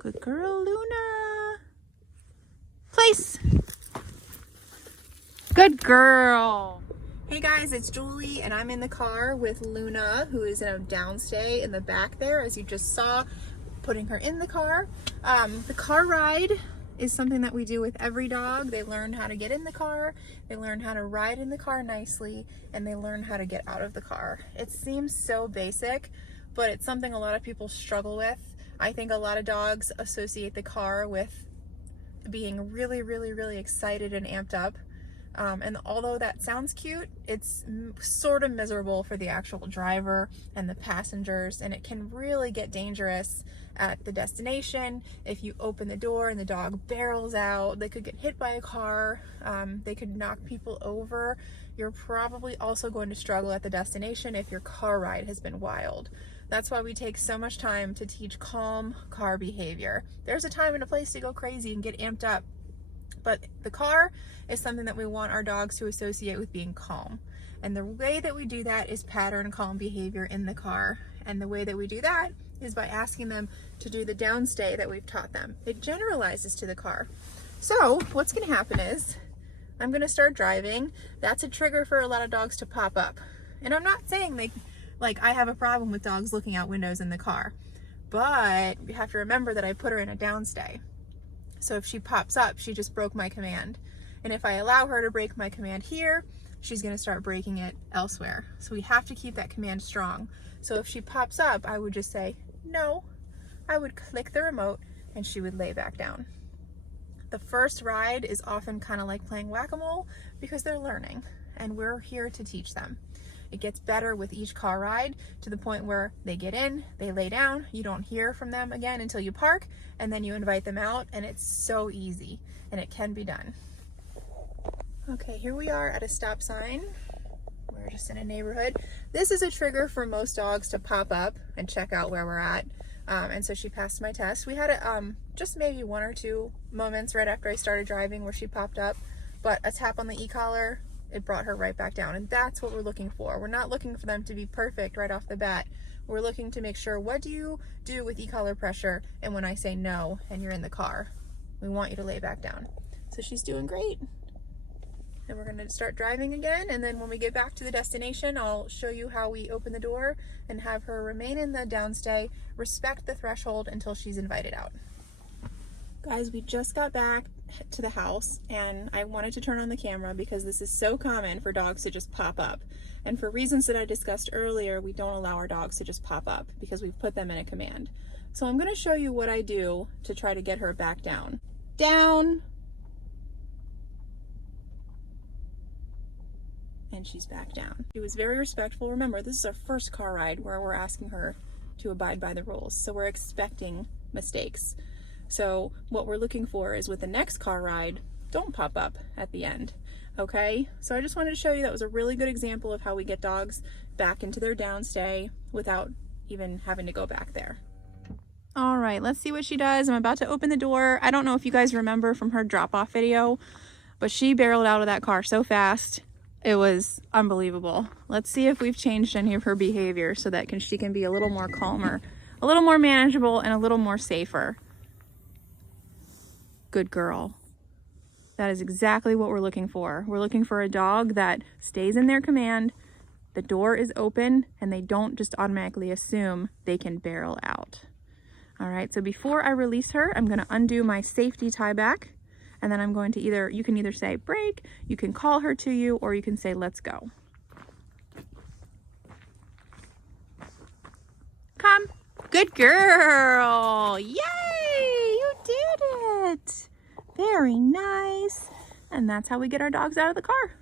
Good girl, Luna. Place. Good girl. Hey guys, it's Julie and I'm in the car with Luna, who is in a downstay in the back there, as you just saw, putting her in the car. The car ride is something that we do with every dog. They learn how to get in the car, they learn how to ride in the car nicely, and they learn how to get out of the car. It seems so basic, but it's something a lot of people struggle with. I think a lot of dogs associate the car with being really excited and amped up. And although that sounds cute, it's sort of miserable for the actual driver and the passengers, and it can really get dangerous at the destination. If you open the door and the dog barrels out, they could get hit by a car, they could knock people over. You're probably also going to struggle at the destination if your car ride has been wild. That's why we take so much time to teach calm car behavior. There's a time and a place to go crazy and get amped up, but the car is something that we want our dogs to associate with being calm. And the way that we do that is pattern calm behavior in the car. And the way that we do that is by asking them to do the downstay that we've taught them. It generalizes to the car. So what's gonna happen is, I'm gonna start driving. That's a trigger for a lot of dogs to pop up. And I'm not saying I have a problem with dogs looking out windows in the car, but you have to remember that I put her in a downstay. So if she pops up, she just broke my command. And if I allow her to break my command here, she's gonna start breaking it elsewhere. So we have to keep that command strong. So if she pops up, I would just say, no. I would click the remote and she would lay back down. The first ride is often kind of like playing whack-a-mole because they're learning and we're here to teach them. It gets better with each car ride to the point where they get in, they lay down, you don't hear from them again until you park, and then you invite them out, and it's so easy, and it can be done. Okay, here we are at a stop sign. We're just in a neighborhood. This is a trigger for most dogs to pop up and check out where we're at. And so she passed my test. We had just maybe 1 or 2 moments right after I started driving where she popped up, but a tap on the e-collar, it brought her right back down. And that's what we're looking for. We're not looking for them to be perfect right off the bat. We're looking to make sure, what do you do with e-collar pressure? And when I say no, and you're in the car, we want you to lay back down. So she's doing great. And we're gonna start driving again. And then when we get back to the destination, I'll show you how we open the door and have her remain in the downstay, respect the threshold until she's invited out. Guys, we just got back to the house and I wanted to turn on the camera because this is so common for dogs to just pop up. And for reasons that I discussed earlier, we don't allow our dogs to just pop up because we've put them in a command. So I'm gonna show you what I do to try to get her back down. Down. And she's back down. She was very respectful. Remember, this is our first car ride where we're asking her to abide by the rules. So we're expecting mistakes. So what we're looking for is with the next car ride, don't pop up at the end, okay? So I just wanted to show you that was a really good example of how we get dogs back into their downstay without even having to go back there. All right, let's see what she does. I'm about to open the door. I don't know if you guys remember from her drop-off video, but she barreled out of that car so fast. It was unbelievable. Let's see if we've changed any of her behavior so that she can be a little more calmer, a little more manageable, and a little more safer. Good girl. That is exactly what we're looking for. We're looking for a dog that stays in their command, the door is open, and they don't just automatically assume they can barrel out. All right, so before I release her, I'm gonna undo my safety tie back, and then I'm going to you can either say break, you can call her to you, or you can say let's go. Come. Good girl. Yay, you did it. Very nice. And that's how we get our dogs out of the car.